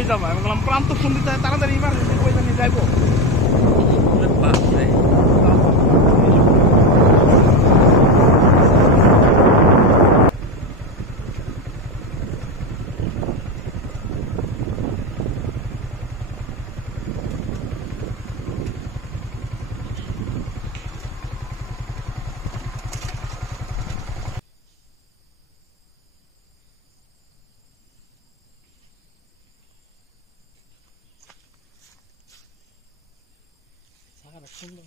কই যাবা? আমি বললাম প্রান্ত ফোন দিতে তাড়াতাড়ি ইমার্জেন্সি কই জানি যাইবো। সুন্দর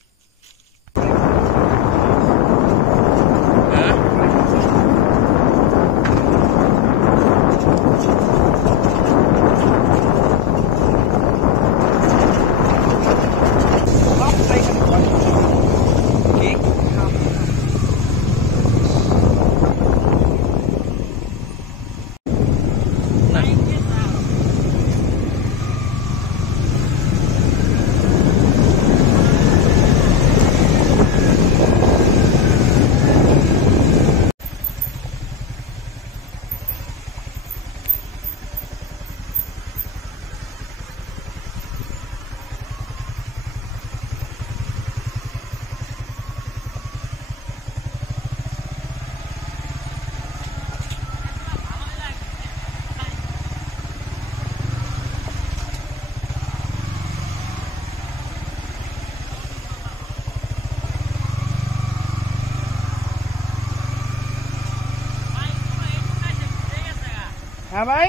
হ্যাঁ ভাই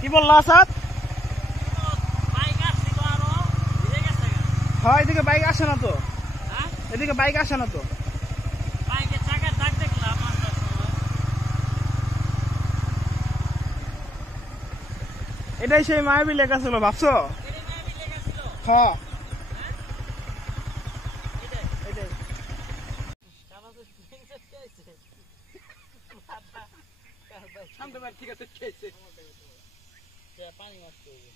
কি বললা আসাদ? হ্যাঁ এদিকে বাইক আসে না তো, এদিকে বাইক আসে না তো। এটাই সেই মায়াবী লেখা ছিল ভাবছো? হ্যাঁ ঠিক আছে পানি মারতে হবে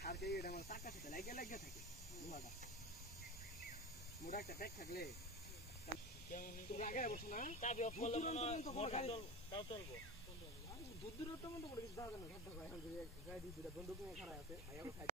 সারকে এটা মানে চাকার সাথে লাগে লাগে থাকে মোটা একটা ব্যাগ থাকলে তুমি আগে বসো না চাবি অফ করলে দূর দূরত্ব মতো কিছু দাও না সব গাড়ি দুইটা বন্ধুক নিয়ে খারাপ আছে